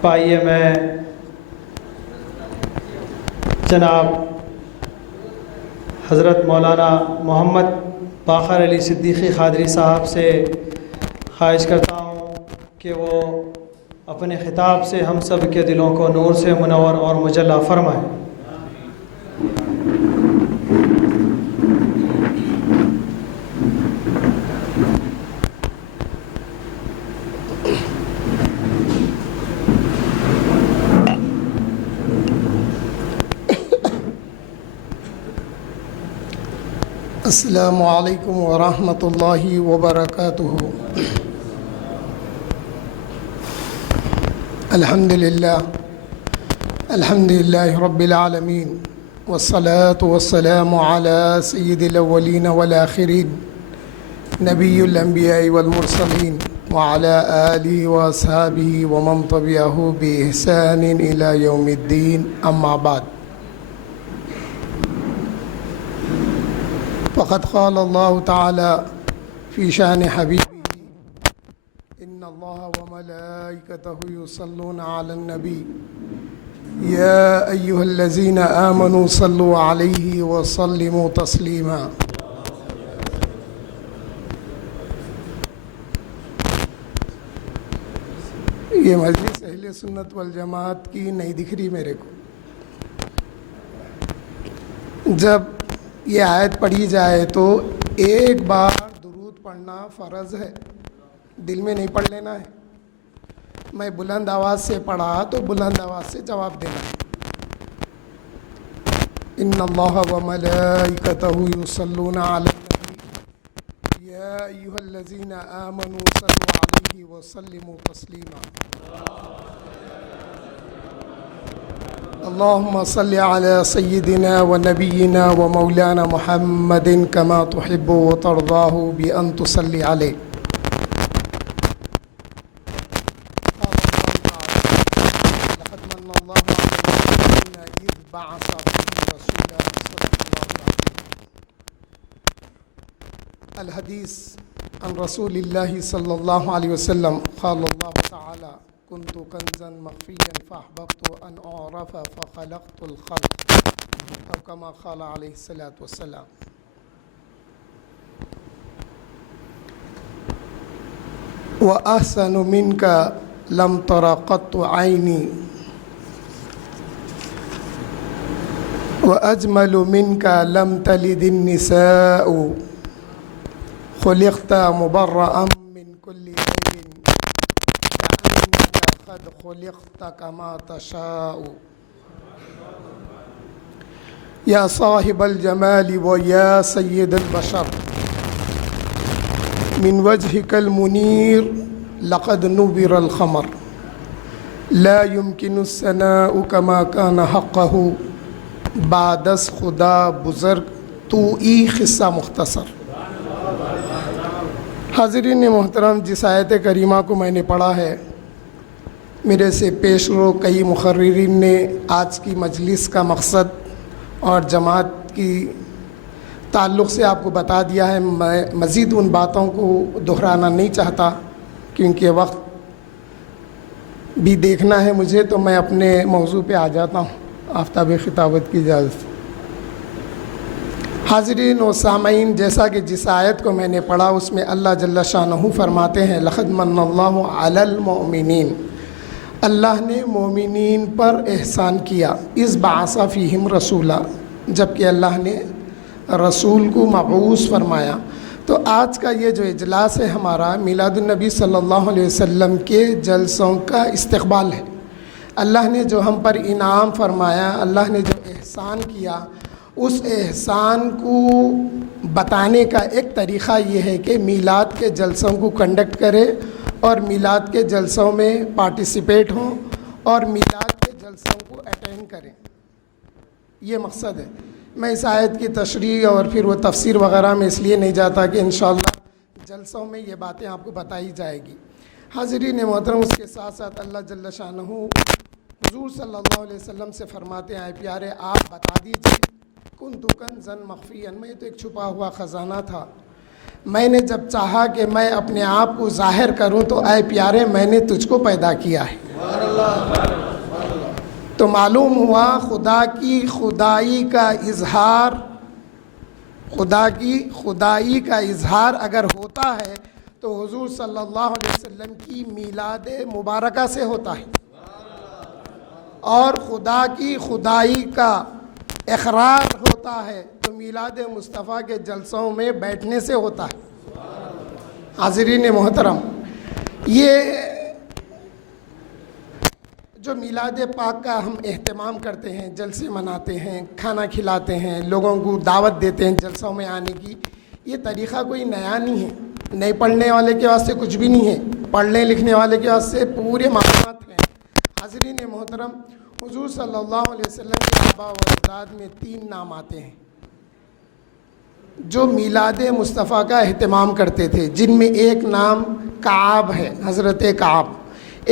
پائیے میں جناب حضرت مولانا محمد باقر علی صدیقی قادری صاحب سے خواہش کرتا ہوں کہ وہ اپنے خطاب سے ہم سب کے دلوں کو نور سے منور اور مجلی فرمائیں۔ السلام علیکم ورحمۃ اللہ وبرکاتہ۔ الحمد للہ رب العالمین، والصلاة والسلام علی سید الاولین والآخرین، نبی الانبیاء والمرسلین، وعلی آلہ واصحابہ ومن تبعہ بإحسان الی یوم الدین، اما بعد۔ فقد قال اللہ تعالی فی شان حبیبہ ان اللہ وملائکتہ یصلون علی النبی یا ایہا الذین آمنوا صلوا علیہ وسلموا تسلیما۔ یہ مجلس اہل سنت والجماعت کی نہیں دکھ رہی میرے کو۔ جب یہ آیت پڑھی جائے تو ایک بار درود پڑھنا فرض ہے، دل میں نہیں پڑھ لینا ہے۔ میں بلند آواز سے پڑھا تو بلند آواز سے جواب دینا ہے۔ ان اللہ وملائکتہ یصلون علی النبی یا ایھا الذین آمنوا صلوا علیہ وسلموا تسلیما۔ اللہم صل علی سیدنا و نبینا و مولانا محمد کما تحب و ترضاہ بأن تصلی علیہ۔ لقد من اللہ علی المؤمنین اذ بعث بهم رسولا صلی اللہ علیہ۔ الحدیث عن رسول اللہ صلی اللہ علیہ وسلم قال اللہ تعالی كنت كنزا مخفيا فأحببت أن أعرف فخلقت الخلق، أو كما قال عليه الصلاة والسلام۔ وأحسن منك لم تر قط عيني، وأجمل منك لم تلد النساء، خلقت مبرأ من كل عيب قد خلقت كما تشاء، يا صاحب الجمال ويا سيد البشر، من وجهك المنير لقد نبر الخمر، لا يمكن الثناء كما كان حقه، بعد از خدا بزرگ تو ای قصہ مختصر۔ حاضرین محترم، جس آیت کریمہ کو میں نے پڑھا ہے، میرے سے پیش رو کئی مقررین نے آج کی مجلس کا مقصد اور جماعت کی تعلق سے آپ کو بتا دیا ہے۔ میں مزید ان باتوں کو دہرانا نہیں چاہتا کیونکہ وقت بھی دیکھنا ہے مجھے، تو میں اپنے موضوع پہ آ جاتا ہوں۔ آفتاب خطابت کی اجازت۔ حاضرین و سامعین، جیسا کہ جس آیت کو میں نے پڑھا اس میں اللہ جل شانہ فرماتے ہیں لقد من اللہ علی المؤمنین، اللہ نے مومنین پر احسان کیا، اذ بعث فیہم رسولا، جب کہ اللہ نے رسول کو مبعوث فرمایا۔ تو آج کا یہ جو اجلاس ہے ہمارا میلاد النبی صلی اللہ علیہ وسلم کے جلسوں کا استقبال ہے۔ اللہ نے جو ہم پر انعام فرمایا، اللہ نے جو احسان کیا، اس احسان کو بتانے کا ایک طریقہ یہ ہے کہ میلاد کے جلسوں کو کنڈکٹ کرے اور میلاد کے جلسوں میں پارٹیسپیٹ ہوں اور میلاد کے جلسوں کو اٹینڈ کریں۔ یہ مقصد ہے۔ میں اس آیت کی تشریح اور پھر وہ تفسیر وغیرہ میں اس لیے نہیں جاتا کہ انشاءاللہ جلسوں میں یہ باتیں آپ کو بتائی جائے گی۔ حاضرین محترم، اس کے ساتھ ساتھ اللہ جل شانہ حضور صلی اللہ علیہ وسلم سے فرماتے ہیں، پیارے آپ بتا دیجئے کنت کنزا مخفیا، میں تو ایک چھپا ہوا خزانہ تھا، میں نے جب چاہا کہ میں اپنے آپ کو ظاہر کروں تو اے پیارے میں نے تجھ کو پیدا کیا ہے۔ تو معلوم ہوا خدا کی خدائی کا اظہار، خدا کی خدائی کا اظہار اگر ہوتا ہے تو حضور صلی اللہ علیہ وسلم کی میلاد مبارکہ سے ہوتا ہے، اور خدا کی خدائی کا اقرار ہوتا ہے تو میلاد مصطفیٰ کے جلسوں میں بیٹھنے سے ہوتا ہے۔ حاضرین محترم، یہ جو میلاد پاک کا ہم اہتمام کرتے ہیں، جلسے مناتے ہیں، کھانا کھلاتے ہیں، لوگوں کو دعوت دیتے ہیں جلسوں میں آنے کی، یہ طریقہ کوئی نیا نہیں ہے، نہیں پڑھنے والے کے واسطے کچھ بھی نہیں ہے، پڑھنے لکھنے والے کے واسطے پورے معلومات ہیں۔ حاضرین محترم، حضور صلی اللہ علیہ وسلم کے آباء و اجداد میں 3 نام آتے ہیں جو میلاد مصطفیٰ کا اہتمام کرتے تھے، جن میں ایک نام کعب ہے، حضرت کعب،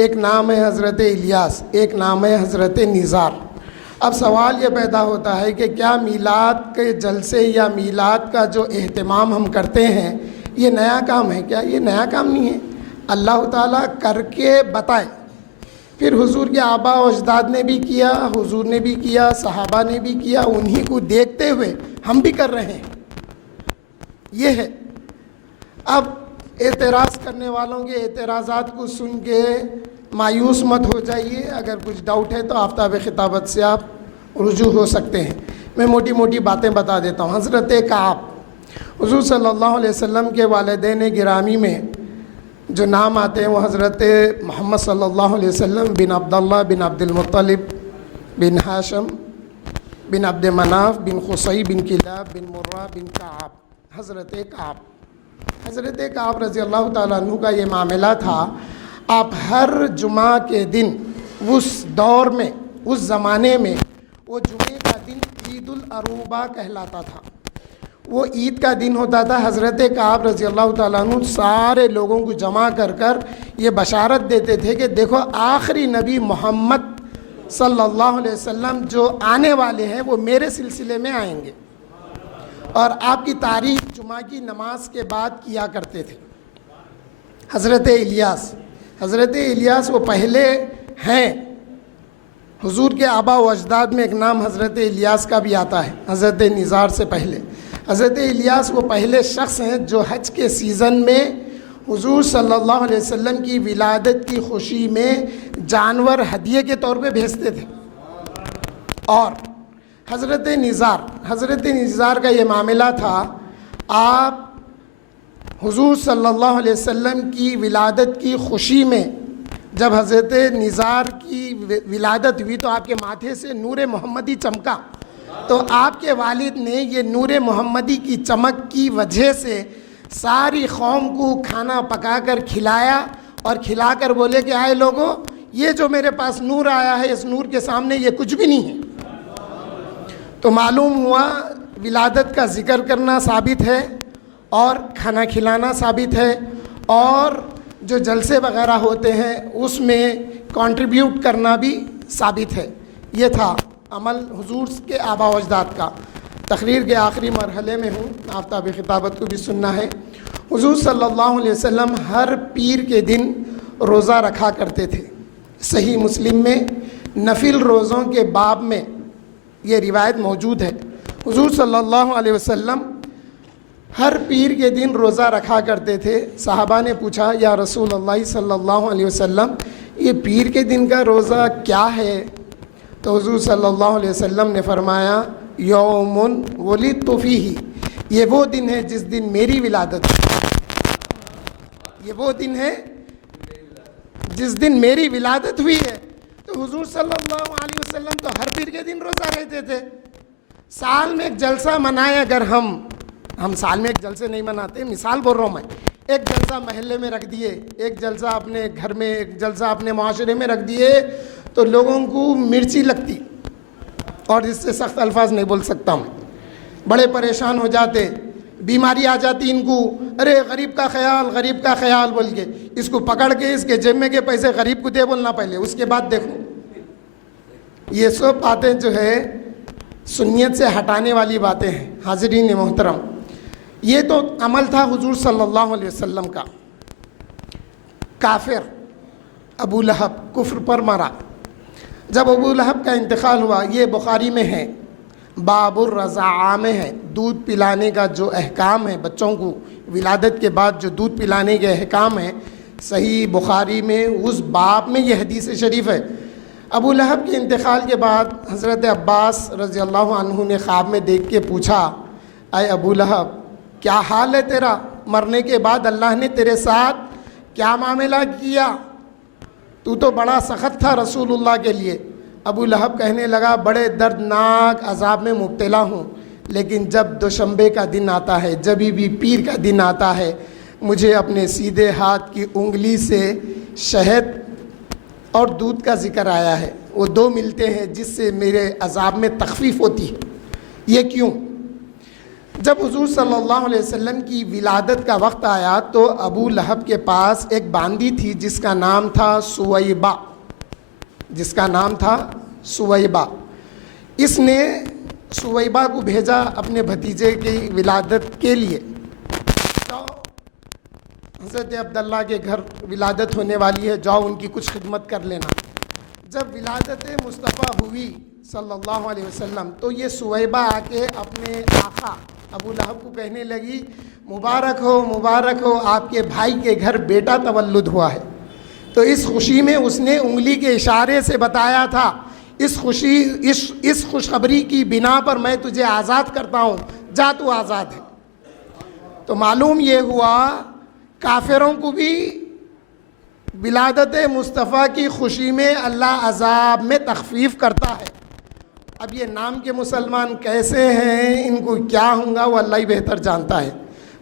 ایک نام ہے حضرت الیاس، ایک نام ہے حضرت نزار۔ اب سوال یہ پیدا ہوتا ہے کہ کیا میلاد کے جلسے یا میلاد کا جو اہتمام ہم کرتے ہیں یہ نیا کام ہے؟ کیا یہ نیا کام نہیں ہے؟ اللہ تعالیٰ کر کے بتائے، پھر حضور کے آباء و اجداد نے بھی کیا، حضور نے بھی کیا، صحابہ نے بھی کیا، انہی کو دیکھتے ہوئے ہم بھی کر رہے ہیں، یہ ہے۔ اب اعتراض کرنے والوں کے اعتراضات کو سن کے مایوس مت ہو جائیے، اگر کچھ ڈاؤٹ ہے تو آفتاب خطابت سے آپ رجوع ہو سکتے ہیں۔ میں موٹی موٹی باتیں بتا دیتا ہوں۔ حضرت کعب، حضور صلی اللہ علیہ وسلم کے والدین گرامی میں جو نام آتے ہیں وہ حضرت محمد صلی اللہ علیہ وسلم بن عبداللہ بن عبد المطلب بن ہاشم بن عبد مناف بن قصی بن کلاب بن مرہ بن کعب، حضرت کعب۔ حضرت کعب رضی اللہ تعالیٰ عنہ کا یہ معاملہ تھا، آپ ہر جمعہ کے دن اس دور میں، اس زمانے میں، وہ جمعے کا دن عید العروبہ کہلاتا تھا، وہ عید کا دن ہوتا تھا۔ حضرت کعب رضی اللہ تعالیٰ عنہ سارے لوگوں کو جمع کر کر یہ بشارت دیتے تھے کہ دیکھو آخری نبی محمد صلی اللہ علیہ وسلم جو آنے والے ہیں وہ میرے سلسلے میں آئیں گے، اور آپ کی تعریف جمعہ کی نماز کے بعد کیا کرتے تھے۔ حضرت الیاس، حضرت الیاس وہ پہلے ہیں، حضور کے آباء و اجداد میں ایک نام حضرت الیاس کا بھی آتا ہے، حضرت نزار سے پہلے۔ حضرت الیاس وہ پہلے شخص ہیں جو حج کے سیزن میں حضور صلی اللہ علیہ وسلم کی ولادت کی خوشی میں جانور ہدیے کے طور پہ بھیجتے تھے۔ اور حضرت نزار کا یہ معاملہ تھا، آپ حضور صلی اللہ علیہ وسلم کی ولادت کی خوشی میں جب حضرت نزار کی ولادت ہوئی تو آپ کے ماتھے سے نور محمدی چمکا، تو آپ کے والد نے یہ نور محمدی کی چمک کی وجہ سے ساری قوم کو کھانا پکا کر کھلایا، اور کھلا کر بولے کہ آئے لوگوں، یہ جو میرے پاس نور آیا ہے اس نور کے سامنے یہ کچھ بھی نہیں ہے۔ تو معلوم ہوا ولادت کا ذکر کرنا ثابت ہے، اور کھانا کھلانا ثابت ہے، اور جو جلسے وغیرہ ہوتے ہیں اس میں کنٹریبیوٹ کرنا بھی ثابت ہے۔ یہ تھا عمل حضور کے آباء و اجداد کا۔ تقریر کے آخری مرحلے میں ہوں، آفتاب خطابت کو بھی سننا ہے۔ حضور صلی اللہ علیہ وسلم ہر پیر کے دن روزہ رکھا کرتے تھے۔ صحیح مسلم میں نفل روزوں کے باب میں یہ روایت موجود ہے۔ حضور صلی اللہ علیہ وسلم ہر پیر کے دن روزہ رکھا کرتے تھے۔ صحابہ نے پوچھا یا رسول اللہ صلی اللہ علیہ وسلم، یہ پیر کے دن کا روزہ کیا ہے؟ تو حضور صلی اللہ علیہ وسلم نے فرمایا یوم ولدت فیہ، یہ وہ دن ہے جس دن میری ولادت ہوئی، یہ وہ دن ہے جس دن میری ولادت ہوئی ہے۔ تو حضور صلی اللہ علیہ وسلم تو ہر پیر کے دن روزہ رہتے تھے۔ سال میں ایک جلسہ منائے، اگر ہم سال میں ایک جلسے نہیں مناتے، مثال بول رہا ہوں میں، ایک جلسہ محلے میں رکھ دیے، ایک جلسہ اپنے گھر میں، ایک جلسہ اپنے معاشرے میں رکھ دیے تو لوگوں کو مرچی لگتی، اور اس سے سخت الفاظ نہیں بول سکتا ہوں، بڑے پریشان ہو جاتے، بیماری آ جاتی ان کو، ارے غریب کا خیال بول کے اس کو پکڑ کے اس کے جیب میں کے پیسے غریب کو دے بولنا پہلے، اس کے بعد دیکھو۔ یہ سب باتیں جو ہے سنیت سے ہٹانے والی باتیں ہیں۔ حاضرین محترم، یہ تو عمل تھا حضور صلی اللہ علیہ وسلم کا. کافر ابو لہب کفر پر مرا. جب ابو لہب کا انتقال ہوا، یہ بخاری میں ہے، باب الرضاعہ میں ہے، دودھ پلانے کا جو احکام ہے، بچوں کو ولادت کے بعد جو دودھ پلانے کے احکام ہیں، صحیح بخاری میں اس باب میں یہ حدیث شریف ہے. ابو لہب کے انتقال کے بعد حضرت عباس رضی اللہ عنہ نے خواب میں دیکھ کے پوچھا، اے ابو لہب کیا حال ہے تیرا؟ مرنے کے بعد اللہ نے تیرے ساتھ کیا معاملہ کیا؟ تو تو بڑا سخت تھا رسول اللہ کے لیے. ابو لہب کہنے لگا، بڑے دردناک عذاب میں مبتلا ہوں، لیکن جب دوشنبے کا دن آتا ہے، جبھی بھی پیر کا دن آتا ہے، مجھے اپنے سیدھے ہاتھ کی انگلی سے شہد اور دودھ کا ذکر آیا ہے. وہ دو ملتے ہیں جس سے میرے عذاب میں تخفیف ہوتی ہے. یہ کیوں؟ جب حضور صلی اللہ علیہ وسلم کی ولادت کا وقت آیا تو ابو لہب کے پاس ایک باندی تھی جس کا نام تھا سویبہ. اس نے سویبہ کو بھیجا اپنے بھتیجے کی ولادت کے لیے. تو حضرت عبداللہ کے گھر ولادت ہونے والی ہے، جاؤ ان کی کچھ خدمت کر لینا. جب ولادت مصطفیٰ ہوئی صلی اللہ علیہ وسلم تو یہ سویبہ آ کے اپنے آقا ابو لہب کو کہنے لگی، مبارک ہو آپ کے بھائی کے گھر بیٹا تولد ہوا ہے. تو اس خوشی میں اس نے انگلی کے اشارے سے بتایا تھا، اس خوشخبری کی بنا پر میں تجھے آزاد کرتا ہوں، جا تو آزاد ہے. تو معلوم یہ ہوا کافروں کو بھی ولادت مصطفیٰ کی خوشی میں اللہ عذاب میں تخفیف کرتا ہے. اب یہ نام کے مسلمان کیسے ہیں، ان کو کیا ہوں گا، وہ اللہ ہی بہتر جانتا ہے.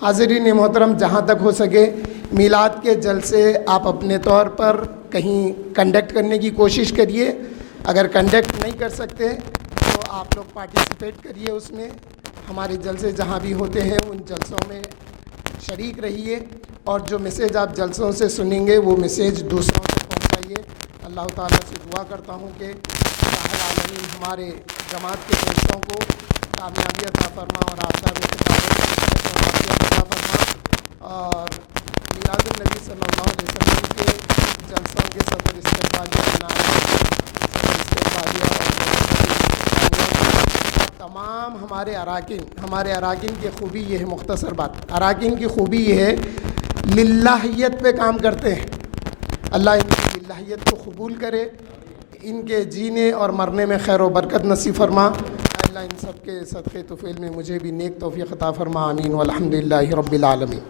حاضرین محترم، جہاں تک ہو سکے میلاد کے جلسے آپ اپنے طور پر کہیں کنڈکٹ کرنے کی کوشش کریے. اگر کنڈکٹ نہیں کر سکتے تو آپ لوگ پارٹیسپیٹ کریے اس میں. ہمارے جلسے جہاں بھی ہوتے ہیں ان جلسوں میں شریک رہیے، اور جو میسیج آپ جلسوں سے سنیں گے وہ میسیج دوسروں سے پہنچائیے. اللہ تعالیٰ سے دعا کرتا ہوں کہ الہ العالمین ہمارے جماعت کے دوستوں کو کامیابی عطا فرما اور آفتاب عطا فرما، اور میلاد النبی صلی اللہ علیہ وسلم کے جلسوں کے صدر استقبالیہ تمام ہمارے اراکین کی خوبی یہ ہے، مختصر بات، اراکین کی خوبی یہ ہے للہیت پہ کام کرتے ہیں. اللہ ان کی للہیت کو قبول کرے، ان کے جینے اور مرنے میں خیر و برکت نصیب فرما. اللہ ان سب کے صدقے طفیل میں مجھے بھی نیک توفیق عطا فرما. آمین والحمدللہ رب العالمین.